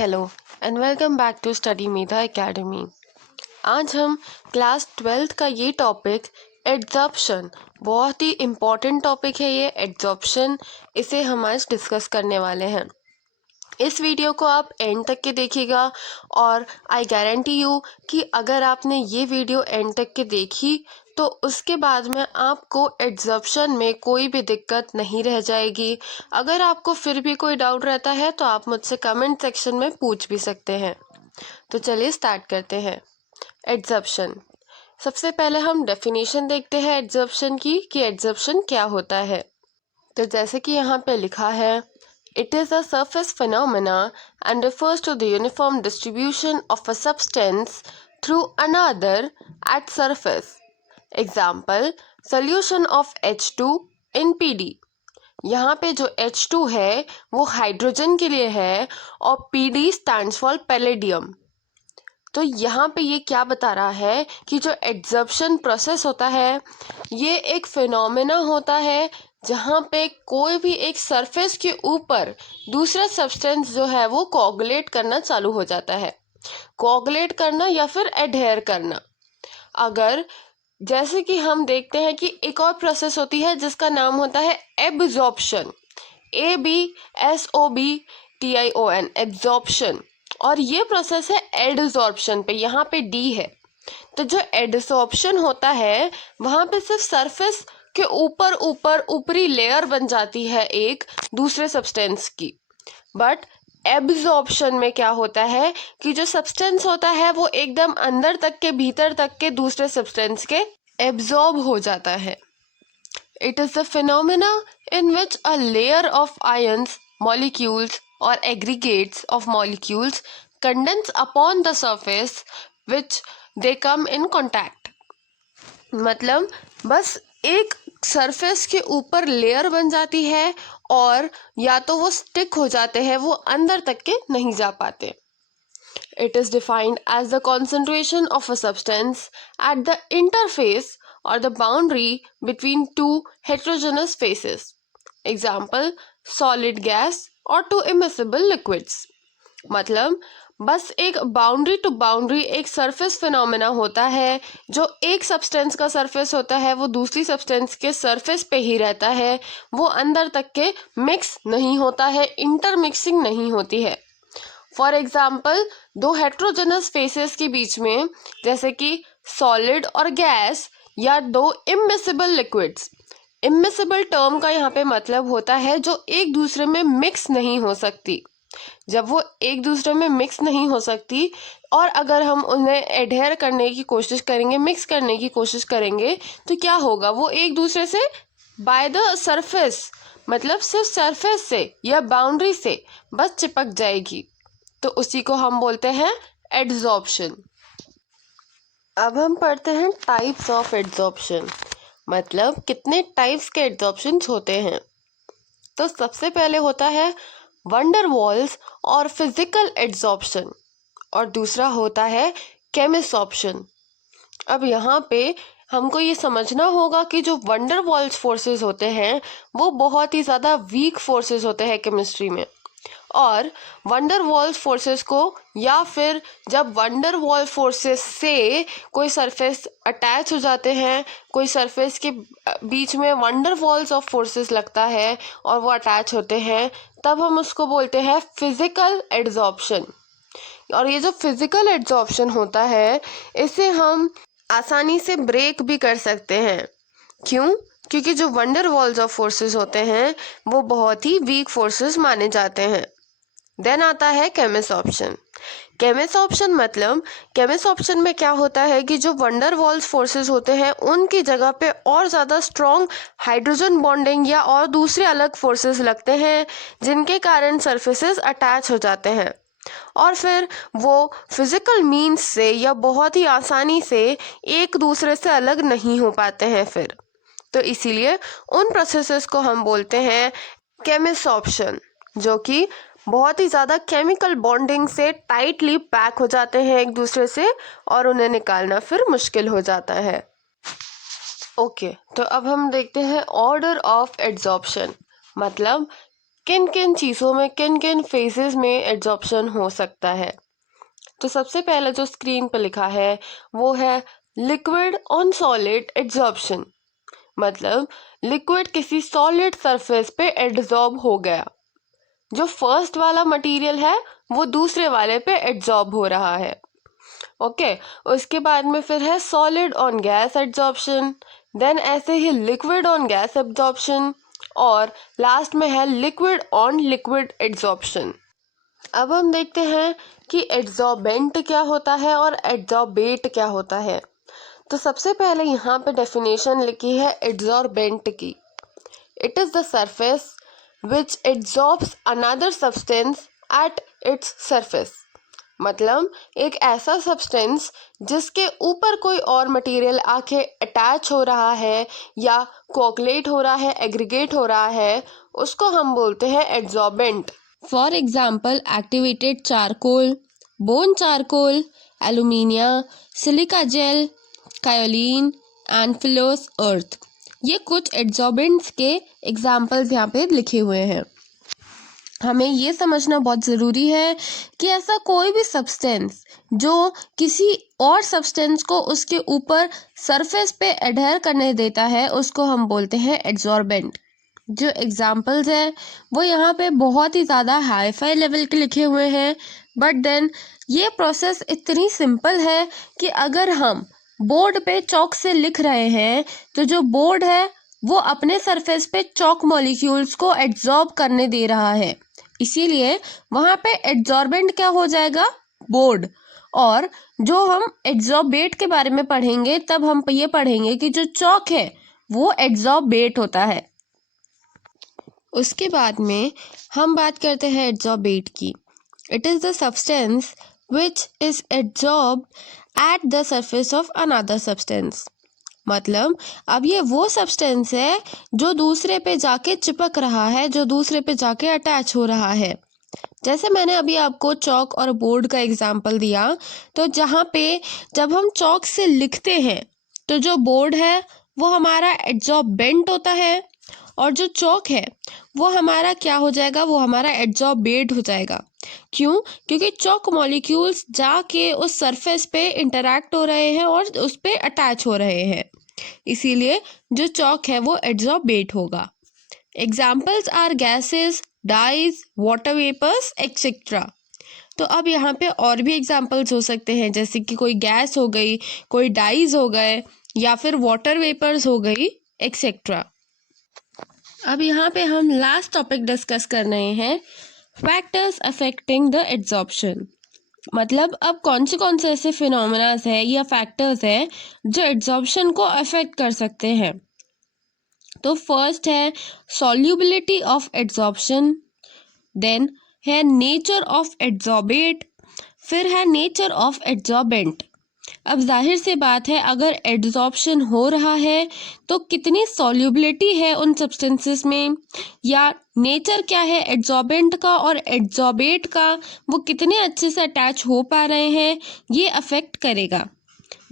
Hello and welcome back to study Medha academy. आज हम class 12th का ये टॉपिक एड्जॉर्प्शन, बहुत ही इम्पॉर्टेंट टॉपिक है ये एड्जॉर्प्शन, इसे हम आज डिस्कस करने वाले हैं। इस वीडियो को आप एंड तक के देखिएगा और आई गारंटी यू कि अगर आपने ये वीडियो एंड तक के देखी तो उसके बाद में आपको एड्जॉर्प्शन में कोई भी दिक्कत नहीं रह जाएगी। अगर आपको फिर भी कोई डाउट रहता है तो आप मुझसे कमेंट सेक्शन में पूछ भी सकते हैं। तो चलिए स्टार्ट करते हैं। एड्जॉर्प्शन, सबसे पहले हम डेफिनेशन देखते हैं एड्जॉर्प्शन की कि एड्जॉर्प्शन क्या होता है। तो जैसे कि यहाँ पे लिखा है, it is a surface phenomena and refers to the uniform distribution of a substance through another at surface. Example, solution of H2 in PD. यहाँ पे जो H2 है वो हाइड्रोजन के लिए है और PD stands for पैलेडियम। तो यहाँ पे ये क्या बता रहा है कि जो एड्जॉर्प्शन प्रोसेस होता है ये एक फिनोमेना होता है जहाँ पे कोई भी एक सरफेस के ऊपर दूसरा सब्सटेंस जो है वो कोगुलेट करना चालू हो जाता है। कोगुलेट करना या फिर एडहेयर करना। अगर जैसे कि हम देखते हैं कि एक और प्रोसेस होती है जिसका नाम होता है एब्जॉर्प्शन, ABSOBTION, एब्जॉर्प्शन। और ये प्रोसेस है एडसॉर्प्शन पे, यहाँ पे डी है। तो जो एडसॉर्प्शन होता है वहाँ पे सिर्फ सरफेस के ऊपरी लेयर बन जाती है एक दूसरे सब्सटेंस की। बट एब्जॉर्प्शन में क्या होता है कि जो सब्सटेंस होता है वो एकदम अंदर तक के, भीतर तक के दूसरे सब्सटेंस के एब्जॉर्ब हो जाता है। It is the phenomena in which a layer of ions, molecules or aggregates of molecules condense upon the surface which they come in contact। मतलब बस एक सरफेस के ऊपर लेयर बन जाती है और या तो वो स्टिक हो जाते हैं, वो अंदर तक के नहीं जा पाते। It is defined as the concentration of a substance at the interface or the boundary between two heterogeneous phases। Example, solid gas और टू इमिसिबल लिक्विड्स। मतलब बस एक बाउंड्री टू बाउंड्री एक सरफेस फिनोमेना होता है। जो एक सब्सटेंस का सरफेस होता है वो दूसरी सब्सटेंस के सरफेस पे ही रहता है, वो अंदर तक के मिक्स नहीं होता है, इंटरमिक्सिंग नहीं होती है। फॉर एग्जाम्पल, दो हेट्रोजेनस फेसेस के बीच में जैसे कि सॉलिड और गैस या दो इमिसिबल लिक्विड्स। इमिसिबल टर्म का यहाँ पे मतलब होता है जो एक दूसरे में मिक्स नहीं हो सकती। जब वो एक दूसरे में मिक्स नहीं हो सकती और अगर हम उन्हें एडहेयर करने की कोशिश करेंगे, मिक्स करने की कोशिश करेंगे, तो क्या होगा, वो एक दूसरे से बाय द सरफेस, मतलब सिर्फ सरफेस से या बाउंड्री से बस चिपक जाएगी। तो उसी को हम बोलते हैं एड्जॉर्प्शन। अब हम पढ़ते हैं टाइप्स ऑफ एड्जॉर्प्शन, मतलब कितने टाइप्स के एड्जॉर्प्शंस होते हैं। तो सबसे पहले होता है वंडर वॉल्स और फिजिकल एड्जॉर्प्शन और दूसरा होता है केमिसॉर्प्शन। अब यहाँ पे हमको ये समझना होगा कि जो वंडर वॉल्स फोर्सेस होते हैं वो बहुत ही ज़्यादा वीक फोर्सेस होते हैं केमिस्ट्री में। और वंडर वॉल्स फोर्सेस को, या फिर जब वंडर वॉल फोर्सेस से कोई सरफेस अटैच हो जाते हैं, कोई सरफेस के बीच में वंडर वॉल्स ऑफ फोर्सेस लगता है और वो अटैच होते हैं, तब हम उसको बोलते हैं फिजिकल एड्जॉर्प्शन। और ये जो फिजिकल एड्जॉर्प्शन होता है इसे हम आसानी से ब्रेक भी कर सकते हैं। क्यों? क्योंकि जो वंडर वॉल्स ऑफ फोर्सेस होते हैं वो बहुत ही वीक फोर्सेस माने जाते हैं। देन आता है केमिसॉर्प्शन। केमिसॉर्प्शन मतलब केमिसॉर्प्शन में क्या होता है कि जो वंडर वॉल्स फोर्सेस होते हैं उनकी जगह पे और ज़्यादा स्ट्रॉन्ग हाइड्रोजन बॉन्डिंग या और दूसरे अलग फोर्सेस लगते हैं जिनके कारण सरफेसेस अटैच हो जाते हैं और फिर वो फिजिकल मीन्स से या बहुत ही आसानी से एक दूसरे से अलग नहीं हो पाते हैं फिर। तो इसीलिए उन प्रोसेसेस को हम बोलते हैं केमिसॉर्प्शन, जो कि बहुत ही ज़्यादा केमिकल बॉन्डिंग से टाइटली पैक हो जाते हैं एक दूसरे से और उन्हें निकालना फिर मुश्किल हो जाता है। ओके, तो अब हम देखते हैं ऑर्डर ऑफ एड्जॉर्प्शन, मतलब किन किन चीज़ों में किन किन फेजेस में एड्जॉर्प्शन हो सकता है। तो सबसे पहले जो स्क्रीन पर लिखा है वो है लिक्विड ऑन सॉलिड एड्जॉर्प्शन। मतलब लिक्विड किसी सॉलिड सरफेस पे एड्जॉर्ब हो गया, जो फर्स्ट वाला मटेरियल है वो दूसरे वाले पे एड्जॉर्ब हो रहा है। ओके, उसके बाद में फिर है solid on gas adsorption, then ऐसे ही लिक्विड ऑन गैस एब्जॉर्प्शन, और लास्ट में है लिक्विड ऑन लिक्विड एड्जॉर्प्शन। अब हम देखते हैं कि एड्जॉर्बेंट क्या होता है और एड्जॉर्बेट क्या होता है। तो सबसे पहले यहाँ पे डेफिनेशन लिखी है एड्जॉर्बेंट की। It is the surface which adsorbs another substance at its surface. मतलब एक ऐसा सब्सटेंस जिसके ऊपर कोई और मटेरियल आके अटैच हो रहा है या कोगुलेट हो रहा है, एग्रीगेट हो रहा है, उसको हम बोलते हैं adsorbent. For example activated charcoal, bone charcoal, alumina, silica gel, kaolin, infusorial earth, ये कुछ एड्जॉर्बेंट्स के एग्जाम्पल्स यहाँ पे लिखे हुए हैं। हमें ये समझना बहुत ज़रूरी है कि ऐसा कोई भी सब्सटेंस जो किसी और सब्सटेंस को उसके ऊपर सरफेस पे एडहेर करने देता है उसको हम बोलते हैं एड्जॉर्बेंट। जो एग्जाम्पल्स हैं वो यहाँ पे बहुत ही ज़्यादा हाई फाई लेवल के लिखे हुए हैं, बट देन ये प्रोसेस इतनी सिंपल है कि अगर हम बोर्ड पे चॉक से लिख रहे हैं तो जो बोर्ड है वो अपने सरफेस पे चॉक मॉलिक्यूल्स को एड्जॉर्ब करने दे रहा है, इसीलिए वहाँ पे एड्जॉर्बेंट क्या हो जाएगा, बोर्ड। और जो हम एड्जॉर्बेट के बारे में पढ़ेंगे तब हम ये पढ़ेंगे कि जो चॉक है वो एड्जॉर्बेट होता है। उसके बाद में हम बात करते हैं एड्जॉर्बेट की। It is the substance which is adsorb at the surface of another substance. मतलब अब ये वो सब्सटेंस है जो दूसरे पे जाके चिपक रहा है, जो दूसरे पे जाके अटैच हो रहा है। जैसे मैंने अभी आपको चॉक और बोर्ड का एग्जांपल दिया, तो जहाँ पे जब हम चॉक से लिखते हैं तो जो बोर्ड है वो हमारा एड्जॉर्बेंट होता है, और जो चॉक है वो हमारा क्या हो जाएगा, वो हमारा एड्जॉर्बेट हो जाएगा। क्यों? क्योंकि चॉक मॉलिक्यूल्स जाके उस सरफेस पे इंटरैक्ट हो रहे हैं और उस पे अटैच हो रहे हैं, इसीलिए जो चॉक है वो एड्जॉर्बेट होगा। Examples are gases, dyes, water vapours etcetera. तो अब यहाँ पे और भी एग्जाम्पल्स हो सकते हैं, जैसे कि कोई गैस हो गई, कोई डाइज हो गए, या फिर वाटर वेपर्स हो गई एक्सेट्रा। अब यहाँ पे हम लास्ट टॉपिक डिस्कस कर रहे हैं, फैक्टर्स अफेक्टिंग द एड्जॉर्प्शन। मतलब अब कौन से ऐसे फिनोमेनास है या फैक्टर्स है जो एड्जॉर्प्शन को अफेक्ट कर सकते हैं। तो फर्स्ट है सॉल्युबिलिटी ऑफ एड्जॉर्प्शन, देन है नेचर ऑफ एड्जॉर्बेट, फिर है नेचर ऑफ एड्जॉर्बेंट। अब जाहिर सी बात है, अगर एड्जॉर्प्शन हो रहा है तो कितनी सॉल्युबिलिटी है उन सब्सटेंसेस में, या नेचर क्या है एड्जॉर्बेंट का और एड्जॉर्बेट का, वो कितने अच्छे से अटैच हो पा रहे हैं, ये अफेक्ट करेगा।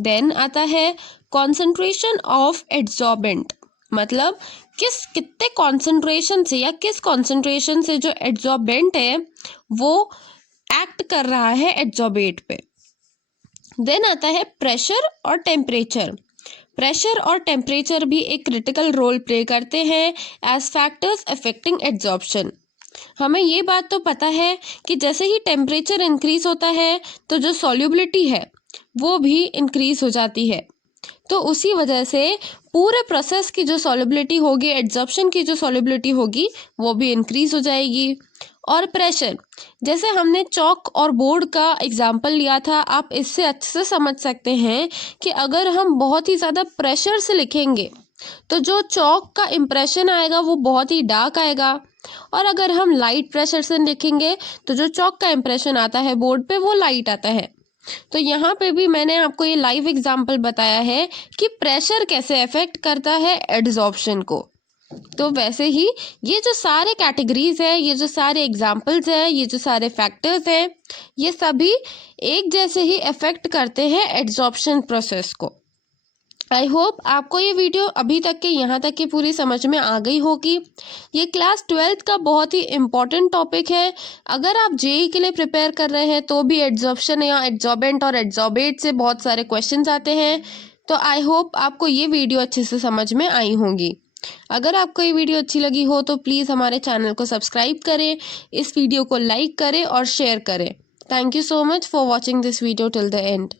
देन आता है कॉन्सेंट्रेशन ऑफ एड्जॉर्बेंट, मतलब कितने कॉन्सेंट्रेशन से या किस कॉन्सेंट्रेशन से जो एड्जॉर्बेंट है वो एक्ट कर रहा है एड्जॉर्बेट पे। देन आता है प्रेशर और टेम्परेचर। प्रेशर और टेम्परेचर भी एक क्रिटिकल रोल प्ले करते हैं एज फैक्टर्स अफेक्टिंग एड्जॉर्प्शन। हमें ये बात तो पता है कि जैसे ही टेम्परेचर इंक्रीज होता है तो जो सॉल्युबिलिटी है वो भी इंक्रीज हो जाती है, तो उसी वजह से पूरे प्रोसेस की जो सॉल्युबिलिटी होगी, एड्जॉर्प्शन की जो सॉल्युबिलिटी होगी वो भी इंक्रीज हो जाएगी। और प्रेशर, जैसे हमने चॉक और बोर्ड का एग्जाम्पल लिया था, आप इससे अच्छे से समझ सकते हैं कि अगर हम बहुत ही ज़्यादा प्रेशर से लिखेंगे तो जो चॉक का इम्प्रेशन आएगा वो बहुत ही डार्क आएगा, और अगर हम लाइट प्रेशर से लिखेंगे तो जो चॉक का इम्प्रेशन आता है बोर्ड पे वो लाइट आता है। तो यहाँ पे भी मैंने आपको ये लाइव एग्जाम्पल बताया है कि प्रेशर कैसे अफेक्ट करता है एड्जॉर्प्शन को। तो वैसे ही ये जो सारे कैटेगरीज है, ये जो सारे एग्जाम्पल्स हैं, ये जो सारे फैक्टर्स हैं, ये सभी एक जैसे ही अफेक्ट करते हैं एड्जॉर्प्शन प्रोसेस को। आई होप आपको ये वीडियो अभी तक के यहाँ तक की पूरी समझ में आ गई होगी। ये क्लास 12th का बहुत ही इम्पॉर्टेंट टॉपिक है। अगर आप जेई के लिए प्रिपेयर कर रहे हैं तो भी एड्जॉर्प्शन या एड्जॉर्बेंट और एड्जॉर्बेट से बहुत सारे क्वेश्चंस आते हैं। तो आई होप आपको ये वीडियो अच्छे से समझ में आई होंगी। अगर आपको ये वीडियो अच्छी लगी हो तो प्लीज़ हमारे चैनल को सब्सक्राइब करें, इस वीडियो को लाइक करें और शेयर करें। Thank you so much for watching this video till the end.